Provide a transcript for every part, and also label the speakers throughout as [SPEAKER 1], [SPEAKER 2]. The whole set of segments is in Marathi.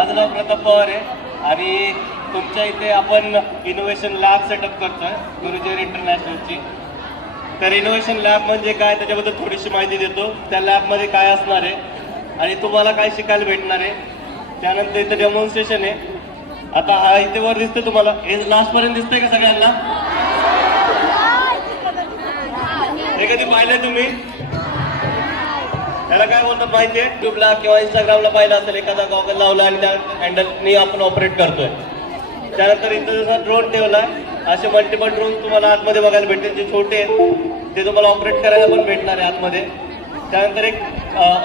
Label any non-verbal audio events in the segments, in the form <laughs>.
[SPEAKER 1] माझं नाव प्रताप पवार आहे. आणि तुमच्या इथे आपण इनोव्हेशन लॅब सेटअप करतोय गुरुजेर इंटरनॅशनलची तर इनोव्हेशन लॅब म्हणजे काय? त्याच्याबद्दल थोडीशी माहिती देतो. त्या लॅबमध्ये काय असणार आहे आणि तुम्हाला काय शिकायला भेटणार आहे त्यानंतर इथे डेमॉन्स्ट्रेशन आहे. आता हा इथे वर दिसतोय तुम्हाला. हे लास्ट पर्यंत दिसतंय का सगळ्यांना? हे कधी पाहिलंय तुम्ही? त्याला काय बोलतात माहितीये? युट्यूबला किंवा इंस्टाग्रामला पाहिलं असेल एखादा गॉगल लावला आणि त्या हँडलनी आपण ऑपरेट करतोय. त्यानंतर इथं जसा ड्रोन ठेवला असे मल्टिपल ड्रोन तुम्हाला आतमध्ये बघायला भेटतील. जे छोटे आहेत ते तुम्हाला ऑपरेट करायला पण भेटणार आहे आतमध्ये. त्यानंतर एक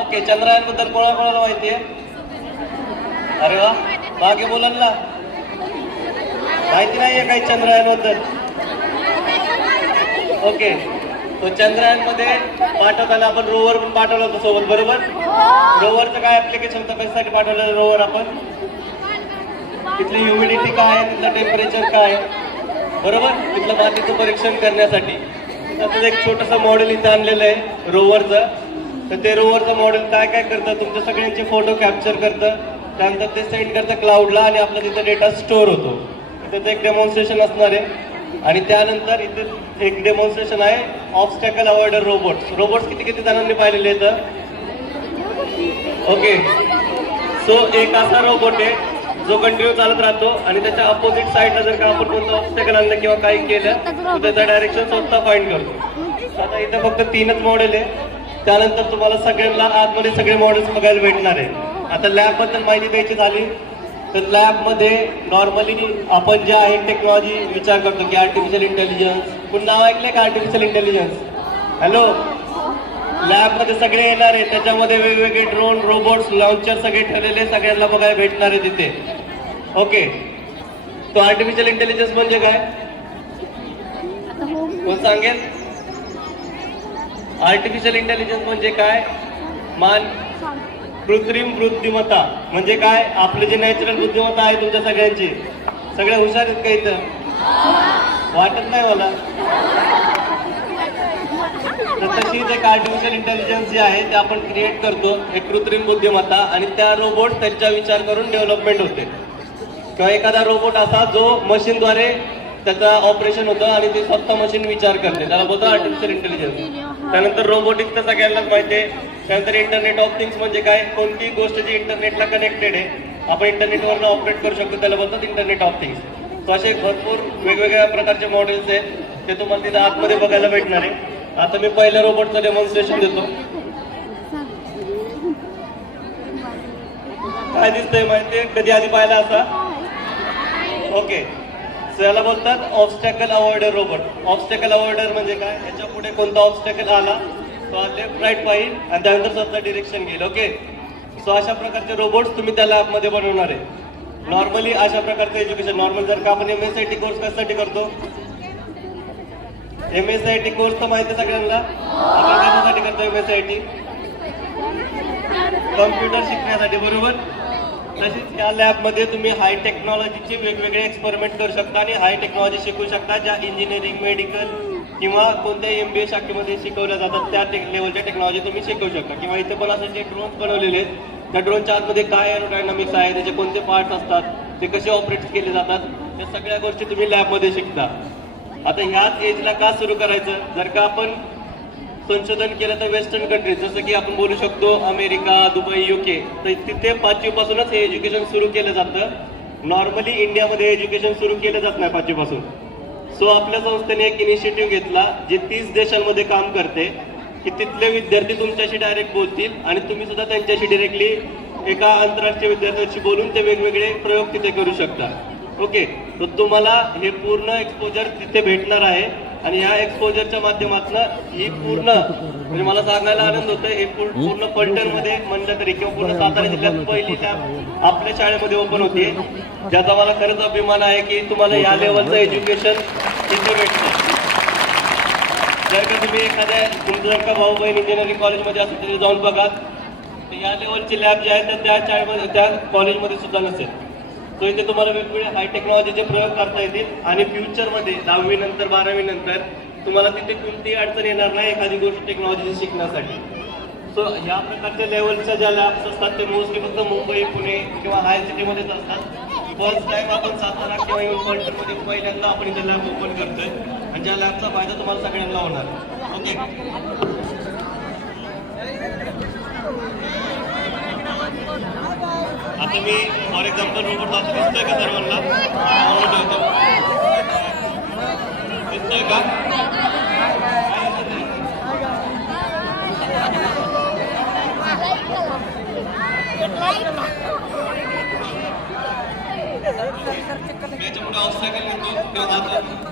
[SPEAKER 1] ओके चंद्रयानबद्दल कोणा कोणाला माहिती आहे अरे वा मागे बोलाल ना. माहिती नाहीये काही चंद्रयानबद्दल ओके. तो चंद्रयानमध्ये पाठवताना आपण रोवर पण पाठवलं होतं सोबत बरोबर? रोवरचं काय ऍप्लिकेशन तर कशासाठी पाठवलेलं रोवर आपण? तिथली ह्युमिडिटी काय आहे? तिथलं टेम्परेचर काय आहे? बरोबर? तिथलं मातीचं परीक्षण करण्यासाठी. त्याचं एक छोटंसं मॉडेल इथं आणलेलं आहे रोवरचं तर ते रोवरचं मॉडेल काय काय करतं? तुमच्या सगळ्यांचे फोटो कॅप्चर करतं. त्यानंतर ते सेंड करतं क्लाउडला आणि आपला तिथं डेटा स्टोअर होतो. त्याचं एक डेमॉन्स्ट्रेशन असणार आहे. आणि त्यानंतर इथे एक डेमॉन्स्ट्रेशन आहे. ऑब्स्टॅकल अवॉइडर रोबोट्स रोबोट्स किती किती जणांनी पाहिलेले आहेत? ओके सो एक असा रोबोट आहे. जो कंटिन्यू चालत राहतो आणि त्याच्या अपोजिट साईडला जर का आपण कोणतं ऑब्स्टॅकल आणलं किंवा काही केलं तर त्याचा डायरेक्शन स्वतः फाईंड करतो. आता इथे फक्त तीनच मॉडेल आहे. त्यानंतर तुम्हाला सगळ्यांना आतमध्ये सगळे मॉडेल्स बघायला भेटणार आहे. आता लॅबबद्दल माहिती द्यायची झाली. तर लॅबमध्ये नॉर्मली आपण जे आहे टेक्नॉलॉजी विचार करतो की आर्टिफिशियल इंटेलिजन्स कोण नाव ऐकले का आर्टिफिशियल इंटेलिजन्स हॅलो लॅबमध्ये सगळे येणार आहे त्याच्यामध्ये वेगवेगळे ड्रोन रोबोट्स लॉन्चर सगळे ठरलेले सगळ्यांना बघायला भेटणार आहे तिथे ओके तो आर्टिफिशियल इंटेलिजन्स म्हणजे काय? कोण सांगेल? आर्टिफिशियल इंटेलिजन्स म्हणजे काय? मान? कृत्रिम बुद्धिमत्ता. म्हणजे काय? आपली जी नॅचरल बुद्धिमत्ता आहे तुमच्या सगळ्यांची. सगळे हुशार आहेत का इथं? वाटत नाही मला. तर तशीच एक आर्टिफिशियल इंटेलिजन्स जे आहे ते आपण क्रिएट करतो. एक कृत्रिम बुद्धिमत्ता. आणि त्या रोबोट त्यांचा विचार करून डेव्हलपमेंट होते. किंवा एखादा रोबोट असा जो मशीनद्वारे त्याचा ऑपरेशन होतं आणि ते स्वतः मशीन विचार करते. त्याला बोलतो आर्टिफिशियल इंटेलिजन्स त्यानंतर रोबोटिक्स तर सगळ्यांनाच माहिती आहे. त्यानंतर इंटरनेट ऑफ थिंग्स म्हणजे काय? कोणती गोष्ट जी इंटरनेटला कनेक्टेड आहे आपण इंटरनेटवरनं ऑपरेट करू शकतो त्याला बोलतात इंटरनेट ऑफ थिंग्स तो असे भरपूर वेगवेगळ्या प्रकारचे मॉडेल्स आहेत. ते तुम्हाला तिथे आतमध्ये बघायला भेटणार आहे. आता मी पहिल्या रोबोटचं डेमॉन्स्ट्रेशन देतो. काय दिसतंय माहितीये? कधी आधी पाहिला असा? ओके त्याला याला बोलतात obstacle avoider robot obstacle avoider म्हणजे काय? याच्यापुढे कोणता ऑब्स्टॅकल आला तो लेफ्ट राईट पाहिजे आणि त्यानंतर स्वतः डिरेक्शन घेईल ओके सो अशा प्रकारचे रोबोट्स तुम्ही त्या लॅबमध्ये बनवणार आहे. नॉर्मली अशा प्रकारचं एज्युकेशन नॉर्मल जर का आपण M S I T course कशासाठी करतो? M S I T course तर माहिती आहे सगळ्यांना? आपण कशासाठी करतो M S I T computer शिकण्यासाठी बरोबर? तसेच या लॅबमध्ये तुम्ही हाय टेक्नॉलॉजीचे वेगवेगळे एक्सपेरिमेंट करू शकता आणि हाय टेक्नॉलॉजी शिकू शकता ज्या इंजिनिअरिंग मेडिकल किंवा कोणत्याही एम बी ए शाखेमध्ये शिकवल्या जातात त्या टेक लेवलच्या टेक्नॉलॉजी तुम्ही शिकवू शकता. किंवा इथे पण असं जे ड्रोन्स बनवलेले आहेत त्या ड्रोनच्या आतमध्ये काय एरोडायनामिक्स आहे त्याचे कोणते पार्ट्स असतात ते कसे ऑपरेट केले जातात त्या सगळ्या गोष्टी तुम्ही लॅबमध्ये शिकता. आता ह्याच एजला का सुरू करायचं? जर का आपण संशोधन केलं तर वेस्टर्न कंट्रीज जसं की आपण बोलू शकतो अमेरिका दुबई युके तर तिथे पाचवीपासूनच हे एज्युकेशन सुरू केलं जातं. नॉर्मली इंडियामध्ये एज्युकेशन सुरू केलं जात नाही पाचवीपासून. सो आपल्या संस्थेने एक इनिशिएटिव्ह घेतला जे तीस देशांमध्ये काम करते की तिथले विद्यार्थी तुमच्याशी डायरेक्ट बोलतील आणि तुम्ही सुद्धा त्यांच्याशी डिरेक्टली एका आंतरराष्ट्रीय विद्यार्थ्यांशी बोलून ते वेगवेगळे प्रयोग तिथे करू शकता. ओके तर तुम्हाला हे पूर्ण एक्सपोजर तिथे भेटणार आहे. आणि ह्या एक्सपोजरच्या माध्यमातून ही पूर्ण म्हणजे मला सांगायला आनंद होतोय हे पूर्ण पूर्ण फलटणमध्ये म्हणलं तरी किंवा पूर्ण सातारा जिल्ह्यात पहिली लॅब आपल्या शाळेमध्ये ओपन होते ज्याचा मला खरंच अभिमान आहे की तुम्हाला या लेवलचं एज्युकेशन तिथे भेटतं जर का तुम्ही एखाद्या तुमचं जर का भाऊ बहीण इंजिनिअरिंग कॉलेजमध्ये असेल तिथे जाऊन बघा या लेवलची लॅब जी आहे तर त्या शाळेमध्ये त्या कॉलेजमध्ये सुद्धा नसेल. तो इथे तुम्हाला वेगवेगळे हाय टेक्नॉलॉजीचे प्रयोग करता येतील आणि फ्युचरमध्ये दहावी नंतर बारावी नंतर तुम्हाला तिथे कोणतीही अडचण येणार नाही एखादी गोष्ट टेक्नॉलॉजी शिकण्यासाठी. सो ह्या प्रकारच्या लेवलच्या ज्या लॅब्स असतात ते मोस्टली फक्त मुंबई पुणे किंवा हाय सिटीमध्येच असतात. फर्स्ट टाइम आपण सातारा किंवा येऊन पहिल्यांदा आपण इथे लॅब ओपन करतोय. आणि ज्या लॅबचा फायदा तुम्हाला सगळ्यांना होणार. ओके आता मी फॉर एक्झाम्पल रोबोट दाखवतो दिसतोय का सर्वांना नाव ठेवतो दिसतोय का याच्यापुढे ऑब्स्टॅकल येतो किंवा जातो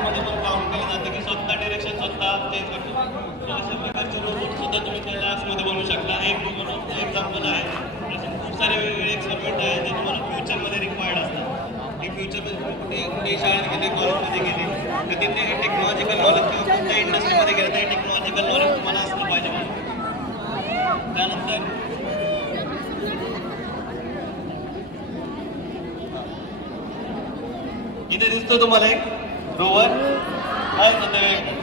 [SPEAKER 1] मध्ये पण काउंट केलं जातं की स्वतः डिरेक्शन स्वतः चेंज करतो So अशा प्रकारचे रोबोट सुद्धा तुम्ही त्या लॅब्समध्ये बनवू शकता एक एक्झाम्पल आहे. असे खूप सारे वेगवेगळे एक्सपेरिमेंट आहेत जे तुम्हाला फ्युचरमध्ये रिक्वायर्ड असतात. की फ्युचरमध्ये कुठे कुठे शाळेत गेले कॉलेजमध्ये गेले तर तिथे हे टेक्नॉलॉजिकल नॉलेज किंवा कोणत्या इंडस्ट्रीमध्ये गेले तर टेक्नॉलॉजिकल नॉलेज तुम्हाला असलं पाहिजे म्हणून. त्यानंतर इथे दिसतो तुम्हाला एक रोवर काय होतं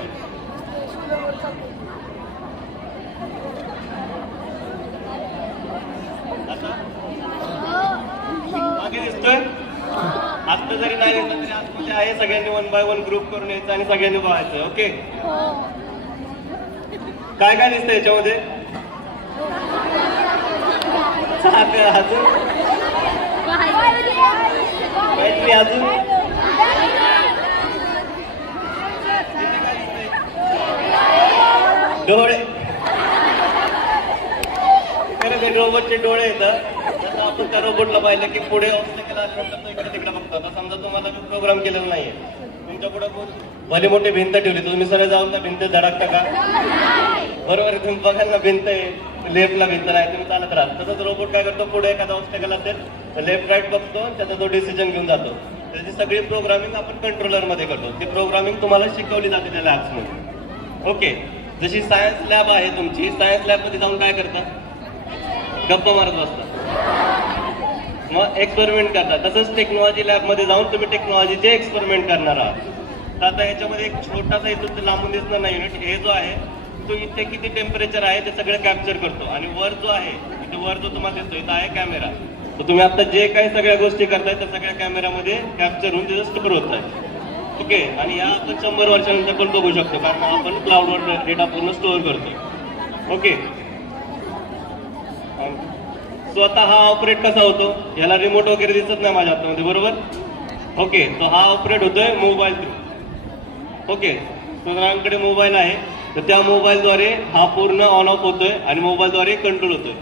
[SPEAKER 1] मागे दिसतोय आता जरी नाही तरी आतमध्ये आहे? सगळ्यांनी वन बाय वन ग्रुप करून यायचं आणि सगळ्यांनी बघायचं ओके काय काय दिसतं याच्यामध्ये? अजून. काहीतरी अजून? डोळे खरं ते रोबोटचे डोळे येतात आता आपण त्या रोबोटला पाहिलं की पुढे ऑब्स्टॅकल आल्यानंतर तो इकडे तिकडे बघतो. आता समजा तुम्हाला प्रोग्राम केलेला नाहीये. तुमच्यापुढे भले मोठी भिंत ठेवली तुम्ही सरळ जाऊन त्या भिंत धडकता का? बरोबर तुम्ही बघायला ना भिंत आहे. लेफ्टला भिंत नाही तुम्ही चालत राहा. तसंच रोबोट काय करतो पुढे एखादा ऑब्स्टॅकल असेल तर लेफ्ट राईट बघतो त्याचा तो डिसिजन घेऊन जातो. त्याची सगळी प्रोग्रामिंग आपण कंट्रोलरमध्ये करतो. ती प्रोग्रामिंग तुम्हाला शिकवली जाते त्या लॅब्समध्ये ओके जशी सायन्स लॅब आहे तुमची सायन्स लॅबमध्ये जाऊन काय करता गप्पा मारत बसता. मग एक्सपेरिमेंट करता. तसंच टेक्नॉलॉजी लॅबमध्ये जाऊन तुम्ही टेक्नॉलॉजीचे एक्सपेरिमेंट करणार आहात. तर आता याच्यामध्ये एक छोटासा इथून ते लांबून दिसणार नाही. युनिट हे जो आहे तो इथे किती टेम्परेचर आहे ते सगळं कॅप्चर करतो. आणि वर जो आहे इथे वर जो तुम्हाला दिसतो इथं आहे कॅमेरा तर तुम्ही आता जे काही सगळ्या गोष्टी करताय त्या सगळ्या कॅमेरामध्ये कॅप्चर होऊन त्याचं स्टोर होत आहे. ओके? आणि या आपण शंभर वर्षानंतर पण बघू शकतो. कारण आपण क्लाउडवर डेटा पूर्ण स्टोअर करतो ओके? स्वतः हा ऑपरेट कसा होतो? याला रिमोट वगैरे दिसत नाही माझ्या हातामध्ये बरोबर? ओके तो हा ऑपरेट होतोय मोबाईल थ्रू ओके स्वतःकडे मोबाईल आहे. तर त्या मोबाईलद्वारे हा पूर्ण ऑन ऑफ होतोय आणि मोबाईलद्वारे कंट्रोल होतोय.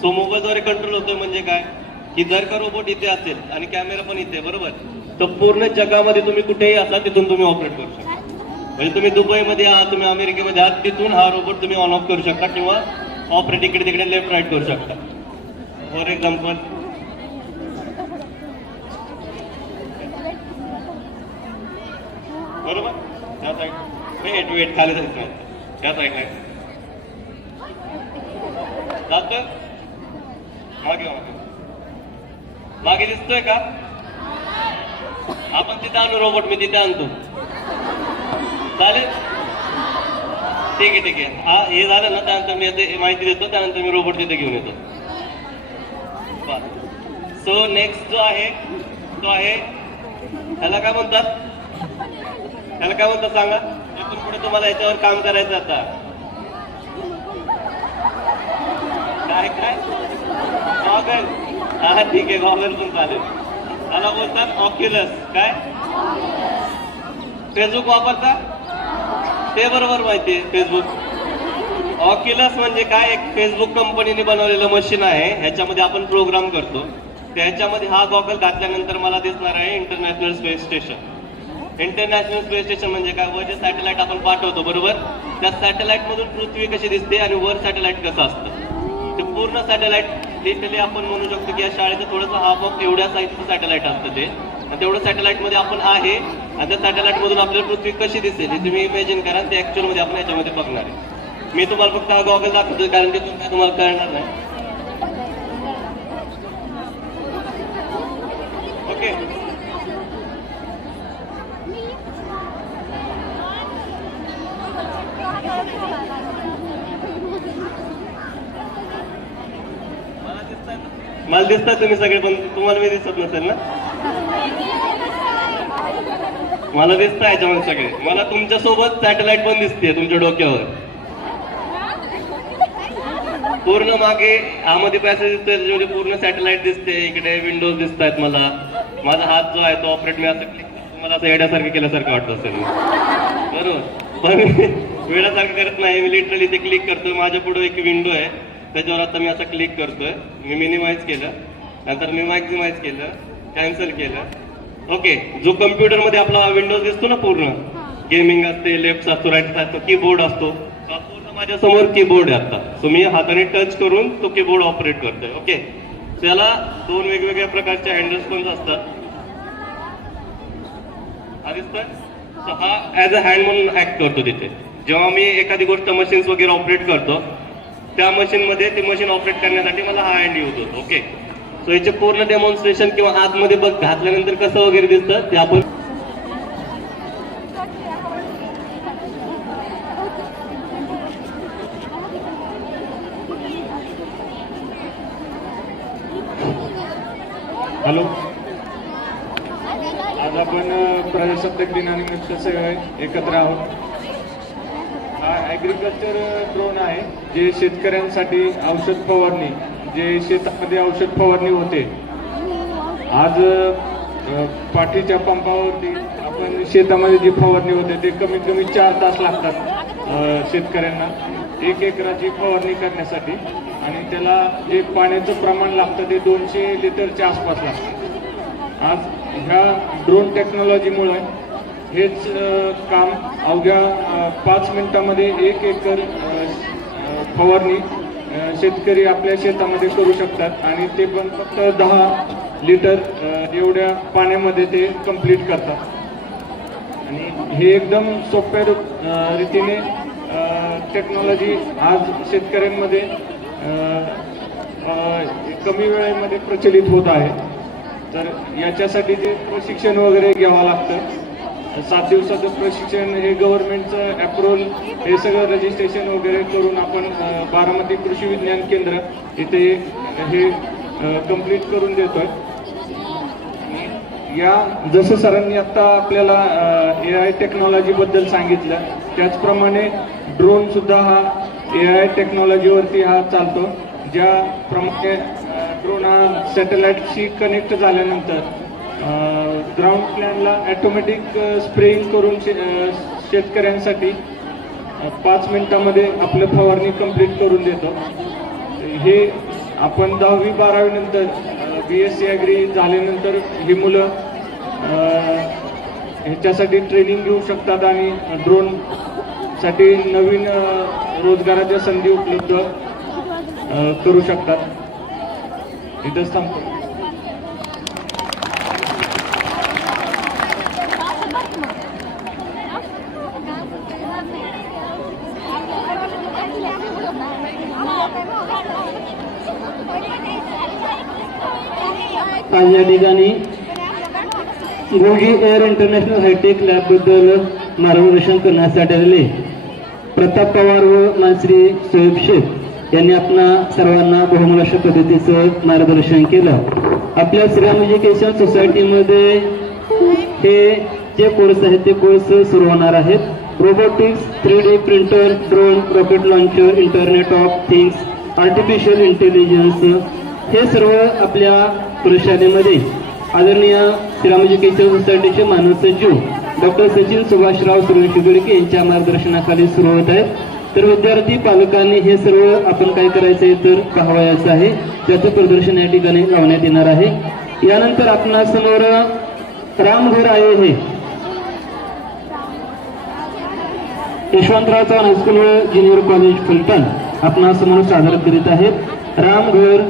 [SPEAKER 1] सो मोबाईलद्वारे कंट्रोल होतोय म्हणजे काय? की जर का रोबोट इथे असेल आणि कॅमेरा पण इथे बरोबर? तर पूर्ण जगामध्ये तुम्ही कुठेही असा तिथून तुम्ही ऑपरेट करू शकता. म्हणजे तुम्ही दुबईमध्ये आहात तुम्ही अमेरिकेमध्ये आहात तिथून हा रोबोट तुम्ही ऑन ऑफ करू शकता किंवा ऑपरेट इकडे तिकडे लेफ्ट राईट करू शकता. फॉर एक्झाम्पल बरोबर? त्या साईड वेट वेट खाली जायचं नाही. त्या साईड आहे मागे मागे. मागे दिसतोय का? आपण तिथे आणू रोबोट मी तिथे आणतो. चालेल? ठीक आहे ठीक आहे. हा हे झालं ना त्यानंतर मी माहिती देतो त्यानंतर मी रोबोट तिथे घेऊन येतो. सो नेक्स्ट जो आहे तो आहे त्याला काय म्हणतात? त्याला काय म्हणतात सांगा? इथून पुढे तुम्हाला याच्यावर काम करायचं आता. काय काय? गॉगल हा ठीक आहे गॉगल पण चालेल. त्याला बोलतात ऑक्युलस काय? फेसबुक वापरता? ते बरोबर माहिती आहे फेसबुक ऑक्युलस म्हणजे काय? एक फेसबुक कंपनीने बनवलेलं मशीन आहे. ह्याच्यामध्ये आपण प्रोग्राम करतो. त्याच्यामध्ये हा गॉगल घातल्यानंतर मला दिसणार आहे international space station. International space station म्हणजे काय? वर जे सॅटेलाइट आपण पाठवतो बरोबर? त्या सॅटेलाइट मधून पृथ्वी कशी दिसते आणि वर सॅटेलाइट कसं असतं? ते पूर्ण सॅटेलाइट लिटरली आपण म्हणू शकतो की या शाळेचं थोडंसं हाफ ऑफ एवढ्या साईजचं सॅटेलाइट असतं ते. आणि तेवढं सॅटेलाइटमध्ये आपण आहे. आणि त्या सॅटेलाइट मधून आपल्याला पृथ्वी कशी दिसेल हे तुम्ही इमॅजिन करा. ते ऍक्च्युअलमध्ये आपण याच्यामध्ये बघणार आहे. मी तुम्हाला फक्त हा गॉगल दाखवतो कारण की तुम्ही तुम्हाला कळणार नाही ओके दिसता तुम्ही सगळे पण तुम्हाला मी दिसत नसेल ना? मला दिसत याच्यामध्ये सगळे. मला तुमच्यासोबत सॅटेलाइट पण दिसते तुमच्या डोक्यावर. पूर्ण मागे आमध्ये पॅसेज दिसतोय म्हणजे पूर्ण सॅटेलाइट दिसते इकडे विंडोज दिसत आहेत मला. माझा हात जो आहे तो ऑपरेट मी असं क्लिक मला असं येड्यासारखं केल्यासारखं वाटत असेल. बरोबर. पण <laughs> वेळासारखं करत नाही मी लिटरली ते क्लिक करतोय. माझ्या पुढे एक विंडो आहे. त्याच्यावर आता मी असं क्लिक करतोय. मी मिनिमाइज केलं. नंतर मी मॅक्झिमाइज केलं. कॅन्सल केलं. ओके जो कम्प्युटरमध्ये आपला विंडोज दिसतो ना पूर्ण? गेमिंग असते लेफ्ट असतो राईट असतो कीबोर्ड असतो. पूर्ण माझ्यासमोर कीबोर्ड आहे आता. सो मी हाताने टच करून तो कीबोर्ड ऑपरेट करतोय. ओके त्याला दोन वेगवेगळ्या प्रकारचे हँडल्स पण असतात. हा हा ऍज अ हँड म्हणून ऍक्ट करतो तिथे. जेव्हा मी एखादी गोष्ट मशीन्स वगैरे ऑपरेट करतो त्या मशीन मध्ये ती मशीन ऑपरेट करण्यासाठी मला हा हँड यूज होतो ओके सो याचे पूर्ण डेमॉन्स्ट्रेशन किंवा आतमध्ये बघ घातल्यानंतर कसं वगैरे दिसतं ते आपण
[SPEAKER 2] हॅलो? आज आपण प्रजासत्ताक दिनानिमित्त सगळे एकत्र आहोत. ॲग्रिकल्चर ड्रोन uh, आहे जे शेतकऱ्यांसाठी औषध फवारणी जे शेतामध्ये औषध फवारणी होते. आज uh, uh, पाठीच्या पंपावरती आपण शेतामध्ये जी फवारणी होते ते कमीत कमी चार तास लागतात शेतकऱ्यांना. एक एकराची फवारणी करण्यासाठी. आणि त्याला जे पाण्याचं प्रमाण लागतं ते दोनशे लिटरच्या आसपास लागतं. आज ह्या ड्रोन टेक्नॉलॉजीमुळे हेच काम अवघ्या पाच मिनटामध्ये एक एकर फवारणी शेतकरी आपल्या शेतामध्ये करू शकतात आणि ते पण फक्त दहा लिटर एवढ्या पाण्यामध्ये ते कंप्लीट करतात. आणि हे एकदम सोप्या रीतीने टेक्नॉलॉजी आज शेतकऱ्यांमध्ये कमी वेळेमध्ये प्रचलित होत आहे. तर याच्यासाठी ते प्रशिक्षण वगैरे घ्यावं लागतं. सात दिवसाचं प्रशिक्षण हे गव्हर्नमेंटचं अप्रुव्हल हे सगळं रजिस्ट्रेशन वगैरे करून आपण बारामती कृषी विज्ञान केंद्र इथे हे कंप्लीट करून देतोय. या जसं सरांनी आता आपल्याला ए आय टेक्नॉलॉजीबद्दल सांगितलं त्याचप्रमाणे ड्रोनसुद्धा हा ए आय टेक्नॉलॉजीवरती हा चालतो. ज्याप्रमाणे ड्रोन हा सॅटेलाइटशी कनेक्ट झाल्यानंतर ग्राउंड प्लॅनला ॲटोमॅटिक स्प्रेइंग करून शे uh, शेतकऱ्यांसाठी पाच मिनिटामध्ये आपलं फवारणी कंप्लीट करून देतो. हे आपण दहावी बारावीनंतर बी एस सी ॲग्री झाल्यानंतर ही मुलं ह्याच्यासाठी ट्रेनिंग घेऊ शकतात आणि ड्रोनसाठी नवीन रोजगाराच्या संधी उपलब्ध करू शकतात. इथंच थांबतो.
[SPEAKER 3] आज या ठिकाणी गोगी एअर इंटरनॅशनल हायटेक लॅबबद्दल मार्गदर्शन करण्यासाठी आलेले प्रताप पवार व मानश्री सोहेब शेख यांनी आपणा सर्वांना बहुमलाश पद्धतीचं मार्गदर्शन केलं. आपल्या श्रीराम एज्युकेशन सोसायटीमध्ये हे जे कोर्स आहेत ते कोर्स सुरू होणार आहेत. Robotics three D printer drone rocket launcher internet of things artificial intelligence हे सर्व आपल्या प्रशालेमध्ये आदरणीय श्रीरामजी केशव सोसायटीचे मानव सचिव डॉक्टर सचिन सुभाषराव सुरेश गुडके यांच्या मार्गदर्शनाखाली सुरू होत आहेत. तर विद्यार्थी पालकांनी हे सर्व आपण काय करायचं आहे तर पाहावयाचं आहे. त्याचं प्रदर्शन या ठिकाणी लावण्यात येणार आहे. यानंतर आपणा समोर रामघर आहे हे. यशवंतराव चव्हाण हायस्कूल व ज्युनियर कॉलेज फलटण. आपणा समोर सादर करीत आहेत. रामघर